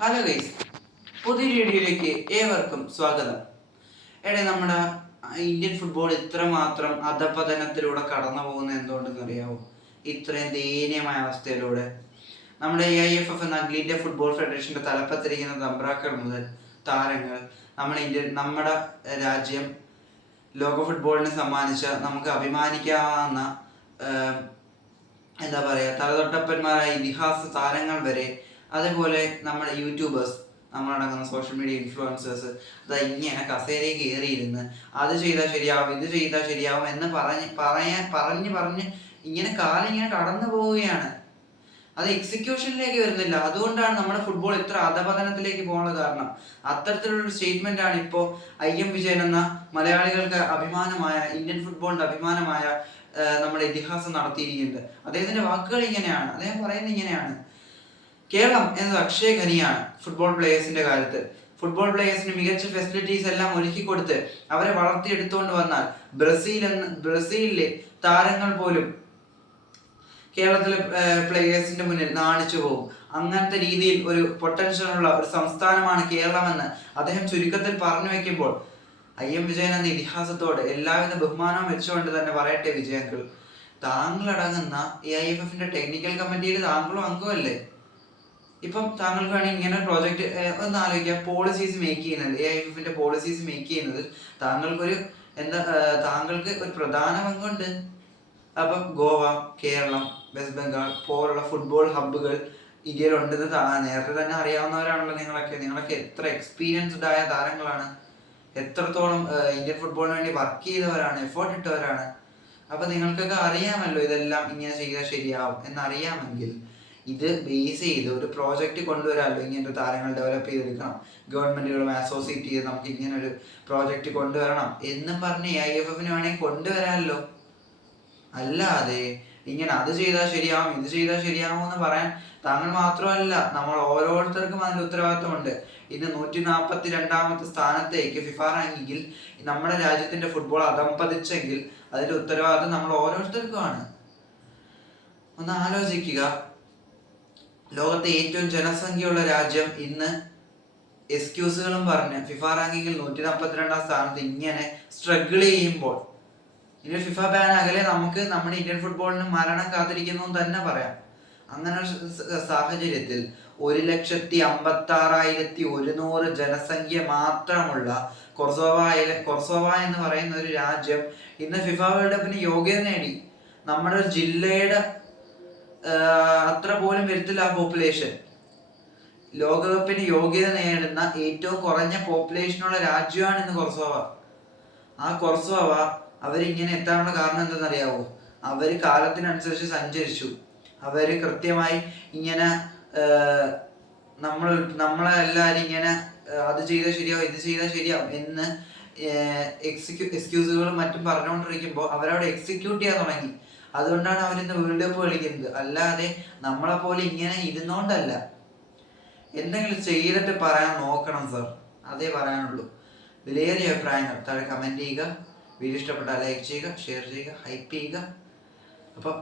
Hello guys, പുതിയ വീഡിയോയിലേക്ക് ഏവർക്കും സ്വാഗതം. നമ്മുടെ ഇന്ത്യൻ ഫുട്ബോൾ ഇത്രമാത്രം അധപതനത്തിലൂടെ കടന്നു പോകുന്നത് എന്തുകൊണ്ടെന്ന് അറിയാവോ? ഇത്രയും ദയനീയമായ അവസ്ഥയിലൂടെ നമ്മുടെ AIFF എന്ന അഖില ഇന്ത്യ ഫുട്ബോൾ ഫെഡറേഷന്റെ തലപ്പത്തിരിക്കുന്ന തമ്പ്രാക്കൾ മുതൽ താരങ്ങൾ നമ്മുടെ രാജ്യം ലോക ഫുട്ബോളിനെ സമ്മാനിച്ച നമുക്ക് അഭിമാനിക്കാവുന്ന എന്താ പറയുക, തലതൊട്ടപ്പന്മാരായ ഇതിഹാസ താരങ്ങൾ വരെ, അതേപോലെ നമ്മുടെ യൂട്യൂബേഴ്സ്, നമ്മളടങ്ങുന്ന സോഷ്യൽ മീഡിയ ഇൻഫ്ലുവൻസേഴ്സ് അത് ഇങ്ങനെ കസേരയിൽ കയറിയിരുന്ന് അത് ചെയ്താൽ ശരിയാവും, ഇത് ചെയ്താൽ ശരിയാവും എന്ന് പറഞ്ഞ് ഇങ്ങനെ കാലം ഇങ്ങനെ കടന്നു പോവുകയാണ്. അത് എക്സിക്യൂഷനിലേക്ക് വരുന്നില്ല. അതുകൊണ്ടാണ് നമ്മുടെ ഫുട്ബോൾ ഇത്ര അധപതനത്തിലേക്ക് പോകാനുള്ള കാരണം. അത്തരത്തിലുള്ള സ്റ്റേറ്റ്മെന്റ് ആണ് ഇപ്പോൾ IM വിജയൻ എന്ന മലയാളികൾക്ക് അഭിമാനമായ, ഇന്ത്യൻ ഫുട്ബോളിന്റെ അഭിമാനമായ നമ്മുടെ ഇതിഹാസം നടത്തിയിരിക്കുന്നത്. അദ്ദേഹത്തിന്റെ വാക്കുകൾ ഇങ്ങനെയാണ്, അദ്ദേഹം പറയുന്നത് ഇങ്ങനെയാണ്: കേരളം എന്നത് അക്ഷയഖനിയാണ് ഫുട്ബോൾ പ്ലേയേഴ്സിന്റെ കാര്യത്തിൽ. ഫുട്ബോൾ പ്ലേയേഴ്സിന് മികച്ച ഫെസിലിറ്റീസ് എല്ലാം ഒരുക്കി കൊടുത്ത് അവരെ വളർത്തിയെടുത്തുകൊണ്ട് വന്നാൽ ബ്രസീലിലെ താരങ്ങൾ പോലും കേരളത്തിലെ പ്ലേയേഴ്സിന്റെ മുന്നിൽ നാണിച്ചു പോകും. അങ്ങനത്തെ രീതിയിൽ ഒരു പൊട്ടൻഷ്യൽ ഉള്ള ഒരു സംസ്ഥാനമാണ് കേരളമെന്ന് അദ്ദേഹം ചുരുക്കത്തിൽ പറഞ്ഞു വെക്കുമ്പോൾ, IM വിജയൻ എന്ന ഇതിഹാസത്തോട് എല്ലാവിധ ബഹുമാനവും വെച്ചുകൊണ്ട് തന്നെ പറയട്ടെ വിജയങ്ങൾ, താങ്കളടങ്ങുന്ന AIFFന്റെ ടെക്നിക്കൽ കമ്മിറ്റിയിൽ താങ്കളും അംഗമല്ലേ? ഇപ്പം താങ്കൾക്ക് വേണമെങ്കിൽ ഇങ്ങനെ ഒരു പ്രോജക്റ്റ് ഒന്ന് ആലോചിക്കുക. പോളിസീസ് മേക്ക് ചെയ്യുന്നത്, AIFFന്റെ പോളിസീസ് മേക്ക് ചെയ്യുന്നത് താങ്കൾക്ക് ഒരു പ്രധാന പങ്കുണ്ട്. അപ്പം ഗോവ, കേരളം, വെസ്റ്റ് ബംഗാൾ പോലുള്ള ഫുട്ബോൾ ഹബ്ബുകൾ ഇന്ത്യയിലുണ്ടെന്ന് നേരത്തെ തന്നെ അറിയാവുന്നവരാണല്ലോ നിങ്ങളൊക്കെ എത്ര എക്സ്പീരിയൻസ്ഡ് ആയ താരങ്ങളാണ്, എത്രത്തോളം ഇന്ത്യൻ ഫുട്ബോളിന് വേണ്ടി വർക്ക് ചെയ്തവരാണ്, എഫേർട്ട് ഇട്ടവരാണ്. അപ്പൊ നിങ്ങൾക്കൊക്കെ അറിയാമല്ലോ ഇതെല്ലാം ഇങ്ങനെ ചെയ്താൽ ശരിയാവും എന്നറിയാമെങ്കിൽ ഇത് ബേസ് ചെയ്ത് ഒരു പ്രോജക്റ്റ് കൊണ്ടുവരാമല്ലോ. ഇങ്ങനത്തെ താരങ്ങൾ ഡെവലപ്പ് ചെയ്തെടുക്കണം, ഗവൺമെന്റുകളുമായി അസോസിയേറ്റ് ചെയ്ത് നമുക്ക് ഇങ്ങനെ ഒരു പ്രോജക്റ്റ് കൊണ്ടുവരണം എന്നും പറഞ്ഞ് AIFFന് വേണമെങ്കിൽ കൊണ്ടുവരാമല്ലോ. അല്ലാതെ ഇങ്ങനെ അത് ചെയ്താൽ ശരിയാവും, ഇത് ചെയ്താൽ ശരിയാവും എന്ന് പറയാൻ താങ്കൾ മാത്രമല്ല, നമ്മൾ ഓരോരുത്തർക്കും അതിന്റെ ഉത്തരവാദിത്വമുണ്ട്. ഇന്ന് 142ാമത്തെ സ്ഥാനത്തേക്ക് ഫിഫ റാങ്കിങ്ങിൽ നമ്മുടെ രാജ്യത്തിന്റെ ഫുട്ബോൾ അധംപതിച്ചെങ്കിൽ അതിന്റെ ഉത്തരവാദിത്വം നമ്മൾ ഓരോരുത്തർക്കുമാണ്. ഒന്ന് ആലോചിക്കുക, ലോകത്തെ ഏറ്റവും ജനസംഖ്യയുള്ള രാജ്യം ഇന്ന് എക്സ്ക്യൂസുകളും പറഞ്ഞ് ഫിഫ റാങ്കിങ്ങിൽ 142ാം സ്ഥാനത്ത് ഇങ്ങനെ സ്ട്രഗിൾ ചെയ്യുമ്പോൾ, ഇനി ഫിഫ ബാൻ അകലെ നമുക്ക് നമ്മുടെ ഇന്ത്യൻ ഫുട്ബോളിന് മരണം കാത്തിരിക്കുന്നു തന്നെ പറയാം. അങ്ങനെ ഒരു സാഹചര്യത്തിൽ 1,56,100 ജനസംഖ്യ മാത്രമുള്ള കൊർസോവ എന്ന് പറയുന്ന ഒരു രാജ്യം ഇന്ന് ഫിഫ വേൾഡ് കപ്പിന് യോഗ്യത നേടി. നമ്മുടെ ഒരു ജില്ലയുടെ അത്ര പോലും വരത്തില്ല ആ പോപ്പുലേഷൻ. ലോകകപ്പിന് യോഗ്യത നേടുന്ന ഏറ്റവും കുറഞ്ഞ പോപ്പുലേഷനുള്ള രാജ്യമാണ് ഇന്ന് കൊർസോവ. ആ കൊർസോവ അവരിങ്ങനെ എത്താനുള്ള കാരണം എന്തെന്നറിയാവോ? അവര് കാലത്തിനനുസരിച്ച് സഞ്ചരിച്ചു. അവര് കൃത്യമായി ഇങ്ങനെ നമ്മളെല്ലാരും ഇങ്ങനെ അത് ചെയ്താൽ ശരിയാവും, ഇത് ചെയ്താൽ ശരിയാവും എന്ന് എക്സ്ക്യൂസുകളും മറ്റും പറഞ്ഞുകൊണ്ടിരിക്കുമ്പോൾ അവരവിടെ എക്സിക്യൂട്ട് ചെയ്യാൻ തുടങ്ങി. അതുകൊണ്ടാണ് അവരിന്ന് വേൾഡ് കപ്പ് കളിക്കുന്നത്. അല്ലാതെ നമ്മളെ പോലെ ഇങ്ങനെ ഇരുന്നോണ്ടല്ല. എന്തെങ്കിലും ചെയ്തിട്ട് പറയാൻ നോക്കണം സർ, അതേ പറയാനുള്ളൂ. വിലയേറിയ അഭിപ്രായങ്ങൾ താഴെ കമന്റ് ചെയ്യുക. വീഡിയോ ഇഷ്ടപ്പെട്ടാൽ ലൈക്ക് ചെയ്യുക, ഷെയർ ചെയ്യുക, ഹൈപ്പ് ചെയ്യുക. അപ്പം